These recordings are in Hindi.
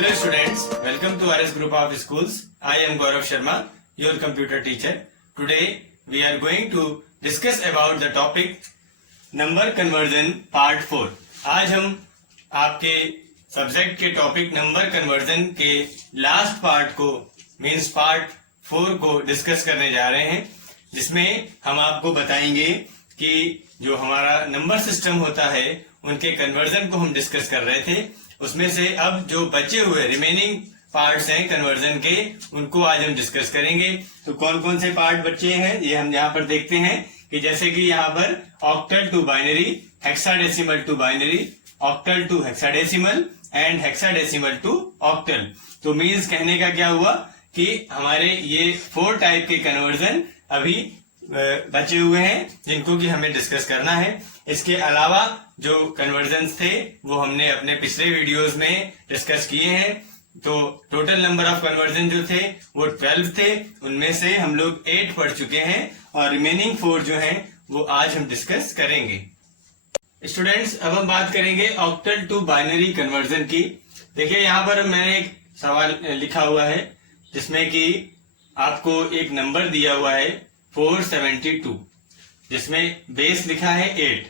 Hello students, welcome to RS Group of Schools. I am Gaurav Sharma, your computer teacher. Today we are going to discuss about the topic number conversion part 4. आज हम आपके सब्जेक्ट के टॉपिक नंबर कन्वर्जन के लास्ट पार्ट को मीन्स पार्ट 4 को डिस्कस करने जा रहे हैं, जिसमें हम आपको बताएंगे कि जो हमारा नंबर सिस्टम होता है उनके कन्वर्जन को हम डिस्कस कर रहे थे। उसमें से अब जो बचे हुए रिमेनिंग पार्ट्स हैं कन्वर्जन के, उनको आज हम डिस्कस करेंगे। तो कौन कौन से पार्ट बचे हैं ये हम यहाँ पर देखते हैं कि जैसे कि यहाँ पर octal to binary, hexadecimal to binary, octal to hexadecimal and hexadecimal to octal. तो मीन्स कहने का क्या हुआ कि हमारे ये 4 टाइप के कन्वर्जन अभी बचे हुए हैं जिनको कि हमें डिस्कस करना है। इसके अलावा जो कन्वर्जन्स थे वो हमने अपने पिछले वीडियोस में डिस्कस किए हैं। तो टोटल नंबर ऑफ कन्वर्जन जो थे वो 12 थे, उनमें से हम लोग 8 पढ़ चुके हैं और रिमेनिंग 4 जो हैं वो आज हम डिस्कस करेंगे। स्टूडेंट्स, अब हम बात करेंगे ऑक्टल टू बाइनरी कन्वर्जन की। देखिए यहाँ पर मैंने एक सवाल लिखा हुआ है जिसमें कि आपको एक नंबर दिया हुआ है 472, जिसमें बेस लिखा है 8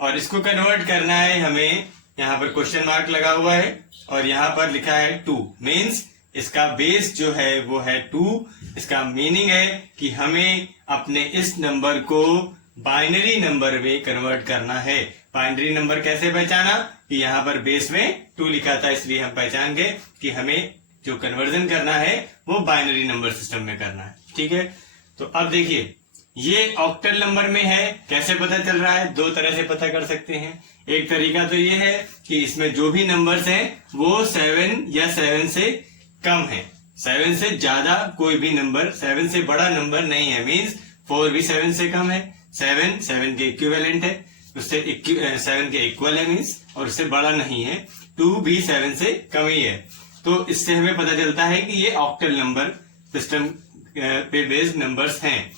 और इसको कन्वर्ट करना है हमें। यहाँ पर क्वेश्चन मार्क लगा हुआ है और यहाँ पर लिखा है 2, मीन्स इसका बेस जो है वो है 2। इसका मीनिंग है कि हमें अपने इस नंबर को बाइनरी नंबर में कन्वर्ट करना है। बाइनरी नंबर कैसे पहचाना कि यहाँ पर बेस में 2 लिखा था, इसलिए हम पहचान गए कि हमें जो कन्वर्जन करना है वो बाइनरी नंबर सिस्टम में करना है। ठीक है, तो अब देखिए ये ऑक्टल नंबर में है, कैसे पता चल रहा है? 2 तरह से पता कर सकते हैं। एक तरीका तो ये है कि इसमें जो भी नंबर्स हैं वो 7 या 7 से कम है। 7 से ज्यादा कोई भी नंबर, 7 से बड़ा नंबर नहीं है। मीन्स 4 भी 7 से कम है, 7 के इक्विवेलेंट है, उससे 7 के इक्वल है मीन्स, और उससे बड़ा नहीं है। 2 भी 7 से कम ही है। तो इससे हमें पता चलता है कि ये ऑक्टल नंबर सिस्टम पे बेस्ड नंबर्स हैं।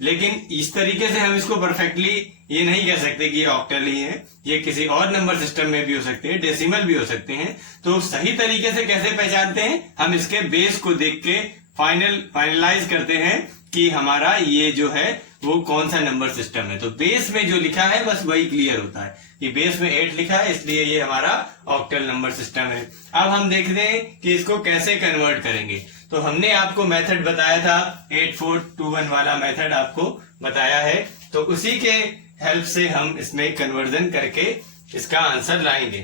लेकिन इस तरीके से हम इसको परफेक्टली ये नहीं कह सकते कि ये ऑक्टल ही है, ये किसी और नंबर सिस्टम में भी हो सकते हैं, डेसिमल भी हो सकते हैं। तो सही तरीके से कैसे पहचानते हैं? हम इसके बेस को देख के फाइनलाइज करते हैं कि हमारा ये जो है वो कौन सा नंबर सिस्टम है। तो बेस में जो लिखा है बस वही क्लियर होता है कि बेस में 8 लिखा है, इसलिए ये हमारा ऑक्टल नंबर सिस्टम है। अब हम देखते हैं कि इसको कैसे कन्वर्ट करेंगे। तो हमने आपको मेथड बताया था, 8421 वाला मेथड आपको बताया है, तो उसी के हेल्प से हम इसमें कन्वर्जन करके इसका आंसर लाएंगे।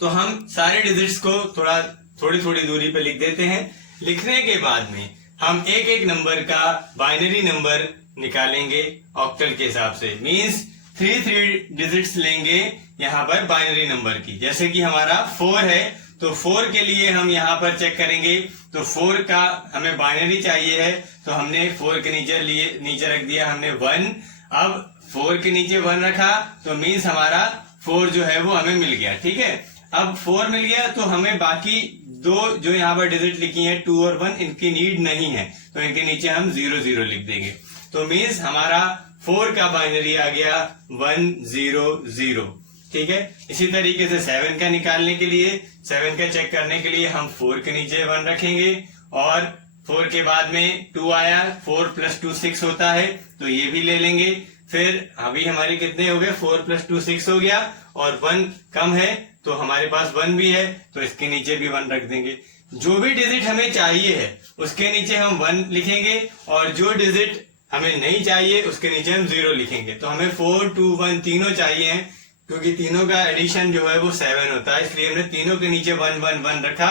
तो हम सारे डिजिट्स को थोड़ी थोड़ी दूरी पे लिख देते हैं। लिखने के बाद में हम एक एक नंबर का बाइनरी नंबर निकालेंगे ऑक्टल के हिसाब से। मीन्स 3 डिजिट्स लेंगे यहाँ पर बाइनरी नंबर की। जैसे कि हमारा 4 है तो 4 के लिए हम यहाँ पर चेक करेंगे। तो 4 का हमें बाइनरी चाहिए है, तो हमने 4 के नीचे रख दिया हमने 1। अब 4 के नीचे 1 रखा तो मीन्स हमारा 4 जो है वो हमें मिल गया। ठीक है, अब 4 मिल गया तो हमें बाकी 2 जो यहाँ पर डिजिट लिखी है 2 और 1, इनकी नीड नहीं है, तो इनके नीचे हम 0 लिख देंगे। तो मीन्स हमारा 4 का बाइनरी आ गया 100। ठीक है, इसी तरीके से 7 का निकालने के लिए, 7 का चेक करने के लिए हम 4 के नीचे 1 रखेंगे और 4 के बाद में 2 आया, 4 + 2 6 होता है, तो ये भी ले लेंगे। फिर अभी हमारे कितने हो गए? 4 + 2 6 हो गया और 1 कम है तो हमारे पास 1 भी है, तो इसके नीचे भी 1 रख देंगे। जो भी डिजिट हमें चाहिए है उसके नीचे हम 1 लिखेंगे और जो डिजिट हमें नहीं चाहिए उसके नीचे हम 0 लिखेंगे। तो हमें 4, 2, 1 तीनों चाहिए हैं, क्योंकि तीनों का एडिशन जो है वो 7 होता है, इसलिए हमने तीनों के नीचे 1 1 1 रखा।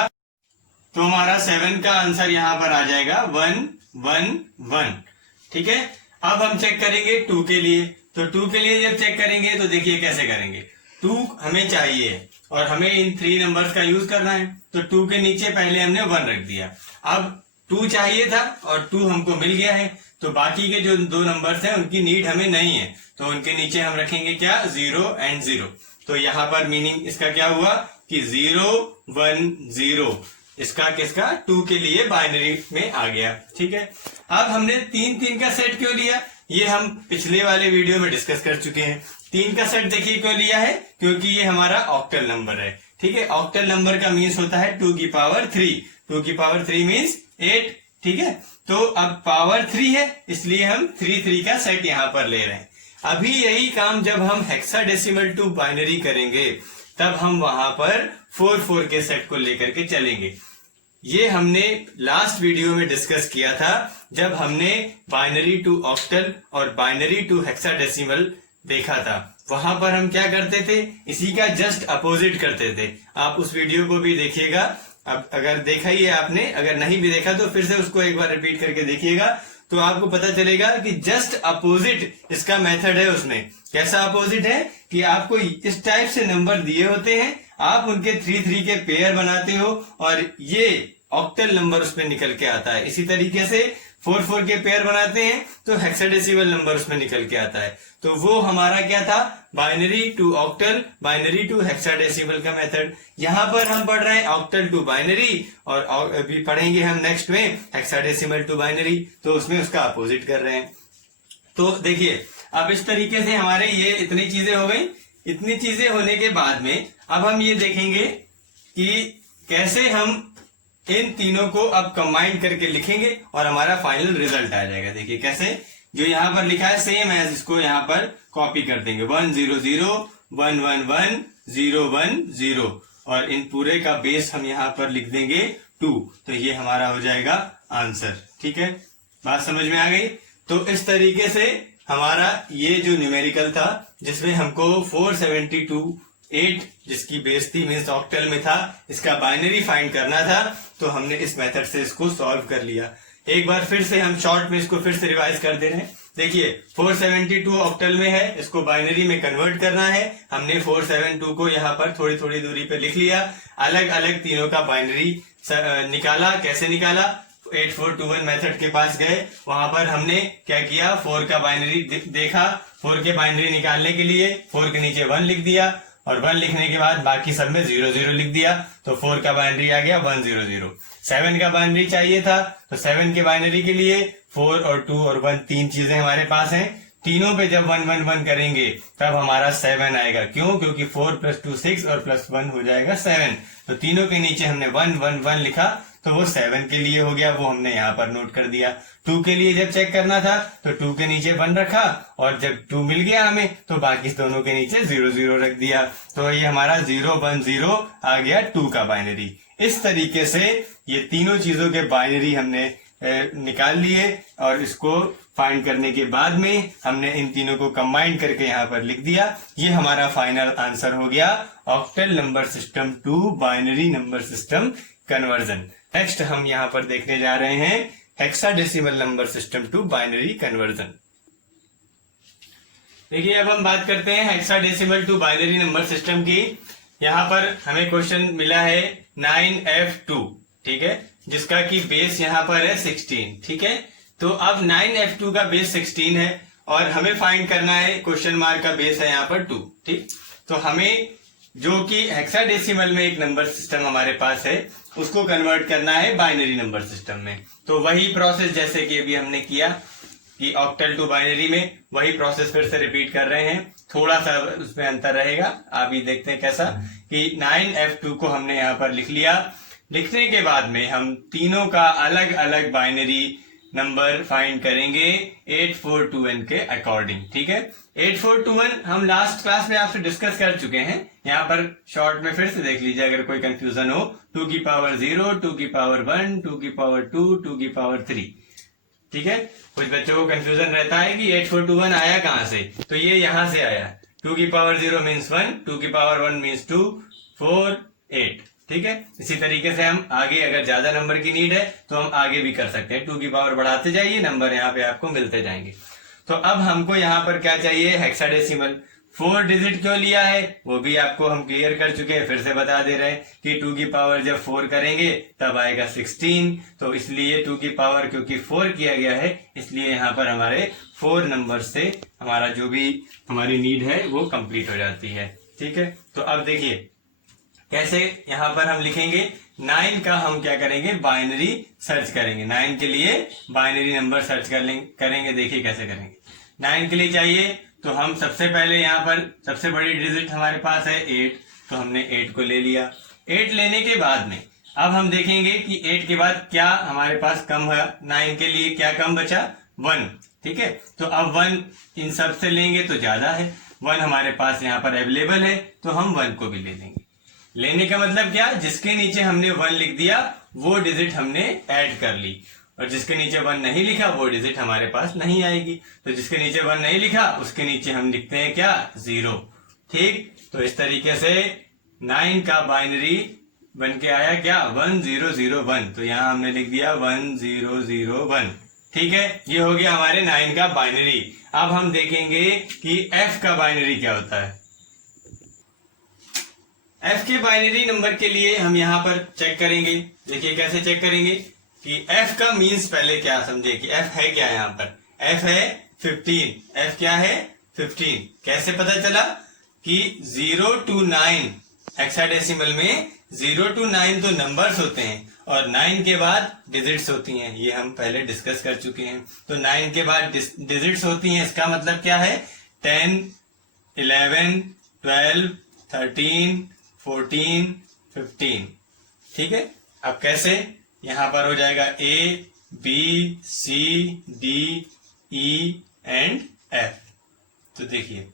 तो हमारा 7 का आंसर यहाँ पर आ जाएगा 1 1 1। ठीक है, अब हम चेक करेंगे 2 के लिए। तो 2 के लिए जब चेक करेंगे तो देखिए कैसे करेंगे। 2 हमें चाहिए और हमें इन 3 नंबर्स का यूज करना है, तो 2 के नीचे पहले हमने 1 रख दिया। अब 2 चाहिए था और 2 हमको मिल गया है, तो बाकी के जो 2 नंबर्स हैं उनकी नीड हमें नहीं है, तो उनके नीचे हम रखेंगे क्या? 0 और 0। तो यहाँ पर मीनिंग इसका क्या हुआ कि 0 1 0, इसका किसका? 2 के लिए बाइनरी में आ गया। ठीक है, अब हमने 3 3 का सेट क्यों लिया? ये हम पिछले वाले वीडियो में डिस्कस कर चुके हैं। 3 का सेट देखिए क्यों लिया है, क्योंकि ये हमारा ऑक्टल नंबर है। ठीक है, ऑक्टल नंबर का मीन्स होता है 2 की पावर 3, 2 की पावर 3 मीन्स 8। ठीक है, तो अब पावर 3 है इसलिए हम 3 का सेट यहां पर ले रहे हैं। अभी यही काम जब हम हेक्साडेसिमल टू बाइनरी करेंगे तब हम वहां पर 4 के सेट को लेकर के चलेंगे। ये हमने लास्ट वीडियो में डिस्कस किया था जब हमने बाइनरी टू ऑक्टल और बाइनरी टू हेक्साडेसिमल देखा था। वहां पर हम क्या करते थे, इसी का जस्ट अपोजिट करते थे। आप उस वीडियो को भी देखिएगा। अब अगर देखा ही है आपने, अगर नहीं भी देखा तो फिर से उसको एक बार रिपीट करके देखिएगा तो आपको पता चलेगा कि जस्ट अपोजिट इसका मेथड है। उसमें कैसा अपोजिट है कि आपको इस टाइप से नंबर दिए होते हैं, आप उनके 3 के पेयर बनाते हो और ये ऑक्टल नंबर उसमें निकल के आता है। इसी तरीके से 4 के पेयर बनाते हैं तो हेक्साडेसिमल नंबर उसमें निकल के आता है। तो वो हमारा क्या था, binary to octal, binary to hexadecimal का मेथड। यहां पर हम पढ़ रहे हैं ऑक्टल टू बाइनरी और अभी पढ़ेंगे हम नेक्स्ट में हेक्साडेसिमल टू बाइनरी, तो उसमें उसका अपोजिट कर रहे हैं। तो देखिए अब इस तरीके से हमारे ये इतनी चीजें हो गई। इतनी चीजें होने के बाद में अब हम ये देखेंगे कि कैसे हम इन तीनों को अब कंबाइन करके लिखेंगे और हमारा फाइनल रिजल्ट आ जाएगा। देखिए कैसे, जो यहाँ पर लिखा है सेम एज इसको यहाँ पर कॉपी कर देंगे, 1 0 0 1 1 1 0 1 0 और इन पूरे का बेस हम यहाँ पर लिख देंगे 2, तो ये हमारा हो जाएगा आंसर। ठीक है, बात समझ में आ गई। तो इस तरीके से हमारा ये जो न्यूमेरिकल था जिसमें हमको 472 8 जिसकी बेस थी मीन्स ऑक्टल में था, इसका बाइनरी फाइंड करना था, तो हमने इस मेथड से इसको सॉल्व कर लिया। एक बार फिर से हम शॉर्ट में इसको फिर से रिवाइज कर दे रहे हैं। देखिए 472 ऑक्टल में है, इसको बाइनरी में कन्वर्ट करना है। हमने 472 को यहाँ पर थोड़ी थोड़ी दूरी पे लिख लिया, अलग अलग तीनों का बाइनरी निकाला। कैसे निकाला, 8421 मेथड के पास गए, वहां पर हमने क्या किया, 4 का बाइनरी देखा। 4 के बाइनरी निकालने के लिए 4 के नीचे 1 लिख दिया और 1 लिखने के बाद बाकी सब में 0 0 लिख दिया, तो 4 का बाइनरी आ गया 1 0 0। 7 का बाइनरी चाहिए था, तो 7 के बाइनरी के लिए 4 और 2 और 1 तीन चीजें हमारे पास हैं। तीनों पे जब 1 1 1 करेंगे तब हमारा 7 आएगा। क्यों, क्योंकि 4 + 2 6 और +1 हो जाएगा 7। तो तीनों के नीचे हमने 1 1 1 लिखा, तो वो 7 के लिए हो गया, वो हमने यहाँ पर नोट कर दिया। 2 के लिए जब चेक करना था तो 2 के नीचे 1 रखा और जब 2 मिल गया हमें तो बाकी दोनों के नीचे 0 0 रख दिया, तो ये हमारा 0 1 0 आ गया 2 का बाइनरी। इस तरीके से ये तीनों चीजों के बाइनरी हमने निकाल लिए और इसको फाइंड करने के बाद में हमने इन तीनों को कंबाइन करके यहाँ पर लिख दिया। ये हमारा फाइनल आंसर हो गया, octal number system to binary number system conversion. Next हम यहाँ पर देखने जा रहे हैं hexadecimal number system to binary conversion. देखिए अब हम बात करते हैं hexadecimal to binary number system की। यहाँ पर हमें क्वेश्चन मिला है 9F2, ठीक है, जिसका की बेस यहाँ पर है 16। ठीक है, तो अब 9F2 का बेस 16 है और हमें फाइंड करना है, क्वेश्चन मार्क का बेस है यहाँ पर 2। ठीक, तो हमें जो कि हेक्साडेसिमल में एक नंबर सिस्टम हमारे पास है उसको कन्वर्ट करना है बाइनरी नंबर सिस्टम में। तो वही प्रोसेस जैसे कि अभी हमने किया कि ऑक्टल टू बाइनरी में, वही प्रोसेस फिर से रिपीट कर रहे हैं। थोड़ा सा उसमें अंतर रहेगा, आप ही देखते हैं कैसा, कि 9F2 को हमने यहाँ पर लिख लिया। लिखने के बाद में हम तीनों का अलग अलग बाइनरी नंबर फाइंड करेंगे 8421 के अकॉर्डिंग। ठीक है, 8421 हम लास्ट क्लास में आपसे डिस्कस कर चुके हैं, यहाँ पर शॉर्ट में फिर से देख लीजिए अगर कोई कंफ्यूजन हो। 2 की पावर 0, 2 की पावर 1, 2 की पावर 2, 2 की पावर 3। ठीक है, कुछ बच्चों को कंफ्यूजन रहता है कि 8421 आया कहां से, तो ये यहां से आया। 2 की पावर 0 मीन्स 1, 2 की पावर 1 मीन्स 2, 4 8। ठीक है, इसी तरीके से हम आगे अगर ज्यादा नंबर की नीड है तो हम आगे भी कर सकते हैं। 2 की पावर बढ़ाते जाइए, नंबर यहाँ पे आपको मिलते जाएंगे। तो अब हमको यहाँ पर क्या चाहिए, हेक्साडेसिमल। 4 डिजिट क्यों लिया है वो भी आपको हम क्लियर कर चुके हैं, फिर से बता दे रहे हैं कि 2 की पावर जब 4 करेंगे तब आएगा 16, तो इसलिए 2 की पावर क्योंकि 4 किया गया है इसलिए यहाँ पर हमारे 4 नंबर से हमारा जो भी हमारी नीड है वो कंप्लीट हो जाती है। ठीक है, तो अब देखिए कैसे यहाँ पर हम लिखेंगे। 9 का हम क्या करेंगे, बाइनरी सर्च करेंगे। 9 के लिए बाइनरी नंबर सर्च करेंगे। देखिए कैसे करेंगे। 9 के लिए चाहिए तो हम सबसे पहले यहाँ पर सबसे बड़ी डिजिट हमारे पास है 8, तो हमने 8 को ले लिया। 8 लेने के बाद में अब हम देखेंगे कि 8 के बाद क्या हमारे पास कम है। 9 के लिए क्या कम बचा, 1, ठीक है। तो अब 1 इन सब से लेंगे तो ज्यादा है, 1 हमारे पास यहाँ पर अवेलेबल है, तो हम 1 को भी ले लेंगे। लेने का मतलब क्या, जिसके नीचे हमने 1 लिख दिया वो डिजिट हमने ऐड कर ली, और जिसके नीचे 1 नहीं लिखा वो डिजिट हमारे पास नहीं आएगी। तो जिसके नीचे 1 नहीं लिखा उसके नीचे हम लिखते हैं क्या, 0, ठीक। तो इस तरीके से 9 का बाइनरी बन के आया क्या, 1001। तो यहाँ हमने लिख दिया 1001, ठीक है। ये हो गया हमारे 9 का बाइनरी। अब हम देखेंगे कि f का बाइनरी क्या होता है। f के बाइनरी नंबर के लिए हम यहाँ पर चेक करेंगे। देखिए कैसे चेक करेंगे कि f का मीन्स पहले क्या समझे कि f है क्या। यहाँ पर f है 15, f क्या है 15। कैसे पता चला कि 0 to 9 हेक्साडेसिमल में 0 to 9 तो नंबर्स होते हैं और 9 के बाद डिजिट्स होती हैं, ये हम पहले डिस्कस कर चुके हैं। तो 9 के बाद डिजिट्स होती हैं, इसका मतलब क्या है 10, 11, 12, 13, 14, 15, ठीक है। अब कैसे, यहां पर हो जाएगा A, B, C, D, E and F। तो देखिए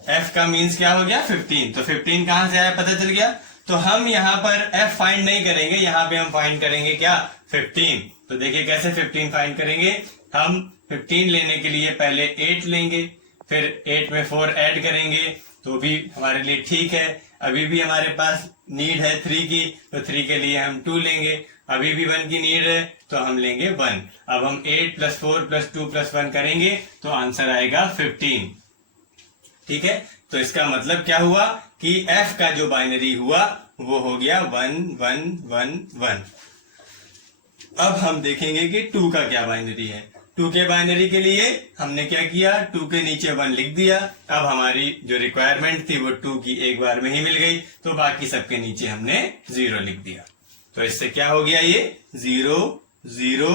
F का मीन्स क्या हो गया 15। तो 15 कहां से आया पता चल गया। तो हम यहाँ पर F फाइंड नहीं करेंगे, यहाँ पे हम फाइंड करेंगे क्या 15। तो देखिए कैसे 15 फाइंड करेंगे। हम 15 लेने के लिए पहले 8 लेंगे, फिर 8 में 4 ऐड करेंगे तो भी हमारे लिए ठीक है। अभी भी हमारे पास नीड है 3 की, तो 3 के लिए हम 2 लेंगे। अभी भी 1 की नीड है तो हम लेंगे 1। अब हम 8 + 4 + 2 + 1 करेंगे तो आंसर आएगा 15, ठीक है। तो इसका मतलब क्या हुआ कि f का जो बाइनरी हुआ वो हो गया 1 1 1 1। अब हम देखेंगे कि 2 का क्या बाइनरी है। 2 के बाइनरी के लिए हमने क्या किया, 2 के नीचे 1 लिख दिया। अब हमारी जो रिक्वायरमेंट थी वो 2 की एक बार में ही मिल गई, तो बाकी सबके नीचे हमने 0 लिख दिया। तो इससे क्या हो गया, ये 0 0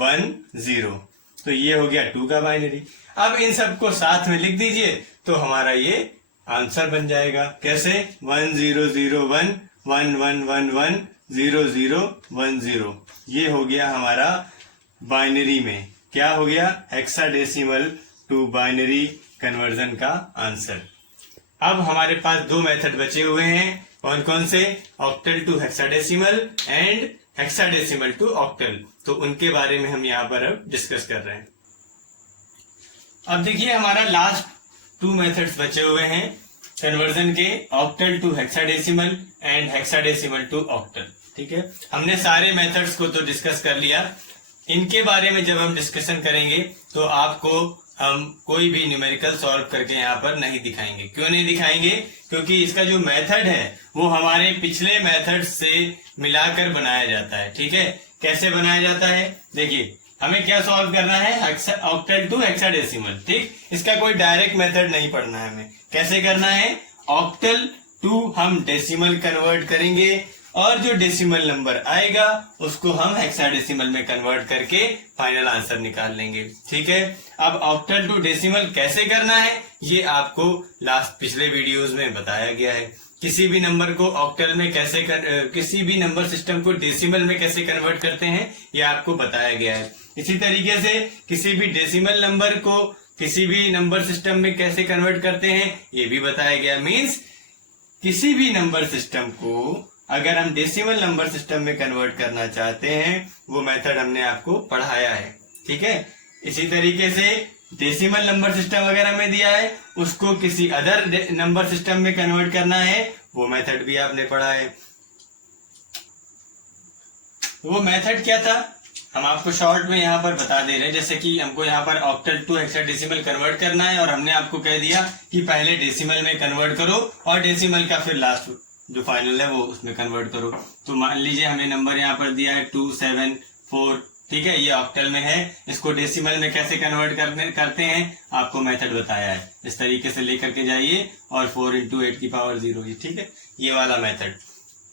1 0। तो ये हो गया 2 का बाइनरी। अब इन सबको साथ में लिख दीजिए तो हमारा ये आंसर बन जाएगा। कैसे, 1 0 0 1 1 1 1 1 0 0 1 0। ये हो गया हमारा बाइनरी में क्या हो गया, हेक्साडेसिमल टू बाइनरी कन्वर्जन का आंसर। अब हमारे पास 2 मेथड बचे हुए हैं, कौन कौन से, octal to hexadecimal and hexadecimal to octal. तो उनके बारे में हम यहाँ पर अब डिस्कस कर रहे हैं। अब देखिए हमारा लास्ट 2 मेथड्स बचे हुए हैं कन्वर्जन के, octal to hexadecimal and hexadecimal to octal, ठीक है। हमने सारे मेथड्स को तो डिस्कस कर लिया। इनके बारे में जब हम डिस्कशन करेंगे तो आपको हम कोई भी न्यूमेरिकल सॉल्व करके यहाँ पर नहीं दिखाएंगे। क्यों नहीं दिखाएंगे, क्योंकि इसका जो मेथड है वो हमारे पिछले मेथड से मिलाकर बनाया जाता है, ठीक है। कैसे बनाया जाता है, देखिए हमें क्या सॉल्व करना है, ऑक्टल टू हेक्साडेसिमल, ठीक। इसका कोई डायरेक्ट मेथड नहीं पढ़ना है हमें। कैसे करना है, ऑक्टल टू हम डेसिमल कन्वर्ट करेंगे और जो डेसिमल नंबर आएगा उसको हम हेक्साडेसिमल में कन्वर्ट करके फाइनल आंसर निकाल लेंगे, ठीक है। अब ऑक्टल टू डेसिमल कैसे करना है ये आपको लास्ट पिछले वीडियोस में बताया गया है। किसी भी नंबर को ऑक्टल में कैसे किसी भी नंबर सिस्टम को डेसिमल में कैसे कन्वर्ट करते हैं ये आपको बताया गया है। इसी तरीके से किसी भी डेसिमल नंबर को किसी भी नंबर सिस्टम में कैसे कन्वर्ट करते हैं ये भी बताया गया। मीन्स किसी भी नंबर सिस्टम को अगर हम डेसिमल नंबर सिस्टम में कन्वर्ट करना चाहते हैं वो मेथड हमने आपको पढ़ाया है, ठीक है। इसी तरीके से डेसिमल नंबर सिस्टम अगर हमें दिया है उसको किसी अदर नंबर सिस्टम में कन्वर्ट करना है वो मेथड भी आपने पढ़ा है। वो मेथड क्या था हम आपको शॉर्ट में यहाँ पर बता दे रहे हैं। जैसे कि हमको यहाँ पर ऑक्टल टू हेक्साडेसिमल कन्वर्ट करना है और हमने आपको कह दिया कि पहले डेसिमल में कन्वर्ट करो और डेसिमल का फिर लास्ट जो फाइनल है वो उसमें कन्वर्ट करो। तो मान लीजिए हमें नंबर यहाँ पर दिया है 2 7 4, ठीक है, ये ऑक्टल में है। इसको डेसिमल में कैसे कन्वर्ट करते हैं आपको मेथड बताया है। इस तरीके से लेकर के जाइए और 4 × 8⁻0, ठीक है, ये वाला मेथड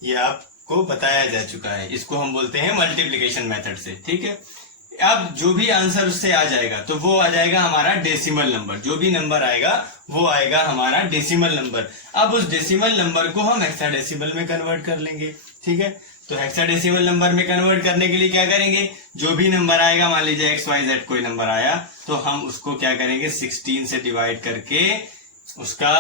ये आपको बताया जा चुका है। इसको हम बोलते हैं मल्टीप्लीकेशन मेथड से, ठीक है। अब जो भी आंसर उससे आ जाएगा तो वो आ जाएगा हमारा डेसिमल नंबर, जो भी नंबर आएगा वो आएगा हमारा डेसिमल नंबर। अब उस डेसिमल नंबर को हम हेक्साडेसिमल में कन्वर्ट कर लेंगे, ठीक है। तो हेक्साडेसिमल नंबर में कन्वर्ट करने के लिए क्या करेंगे, जो भी नंबर आएगा, मान लीजिए XYZ कोई नंबर आया तो हम उसको क्या करेंगे 16 से डिवाइड करके उसका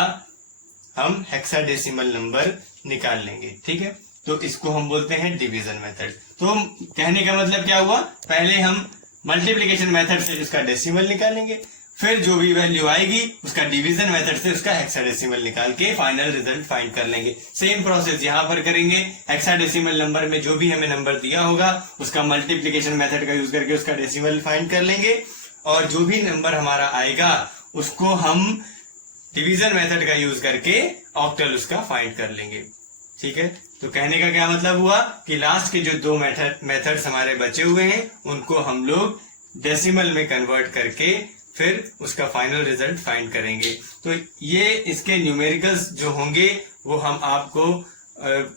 हम हेक्साडेसिमल नंबर निकाल लेंगे, ठीक है। तो इसको हम बोलते हैं डिवीजन मेथड। तो कहने का मतलब क्या हुआ, पहले हम मल्टीप्लिकेशन मेथड से उसका डेसिमल निकालेंगे, फिर जो भी वैल्यू आएगी उसका डिवीजन मेथड से उसका हेक्साडेसिमल निकाल के फाइनल रिजल्ट फाइंड कर लेंगे। सेम प्रोसेस यहां पर करेंगे। हेक्साडेसिमल नंबर में जो भी हमें नंबर दिया होगा उसका मल्टीप्लिकेशन मेथड का यूज करके उसका डेसिमल फाइंड कर लेंगे, और जो भी नंबर हमारा आएगा उसको हम डिवीजन मेथड का यूज करके ऑक्टल उसका फाइंड कर लेंगे, ठीक है। तो कहने का क्या मतलब हुआ कि लास्ट के जो दो मेथड्स हमारे बचे हुए हैं उनको हम लोग डेसिमल में कन्वर्ट करके फिर उसका फाइनल रिजल्ट फाइंड करेंगे। तो ये इसके न्यूमेरिकल्स जो होंगे वो हम आपको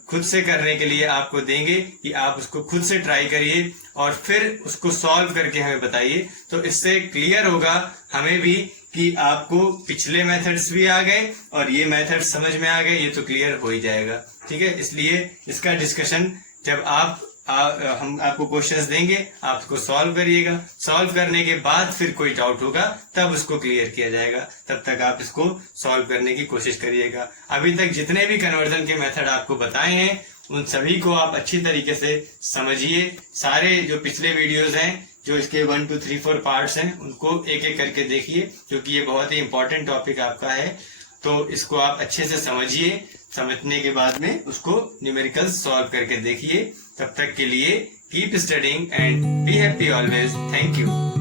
खुद से करने के लिए आपको देंगे कि आप उसको खुद से ट्राई करिए और फिर उसको सॉल्व करके हमें बताइए। तो इससे क्लियर होगा हमें भी कि आपको पिछले मेथड्स भी आ गए और ये मेथड समझ में आ गए, ये तो क्लियर हो ही जाएगा, ठीक है। इसलिए इसका डिस्कशन जब हम आपको क्वेश्चंस देंगे आप उसको सॉल्व करिएगा, सॉल्व करने के बाद फिर कोई डाउट होगा तब उसको क्लियर किया जाएगा, तब तक आप इसको सॉल्व करने की कोशिश करिएगा। अभी तक जितने भी कन्वर्जन के मेथड आपको बताए हैं उन सभी को आप अच्छी तरीके से समझिए। सारे जो पिछले वीडियोस हैं, जो इसके 1 2 3 4 पार्ट्स हैं, उनको एक एक करके देखिए क्योंकि ये बहुत ही इंपॉर्टेंट टॉपिक आपका है। तो इसको आप अच्छे से समझिए, समझने के बाद में उसको न्यूमेरिकल्स सॉल्व करके देखिए। तब तक के लिए keep studying and be happy always. Thank you.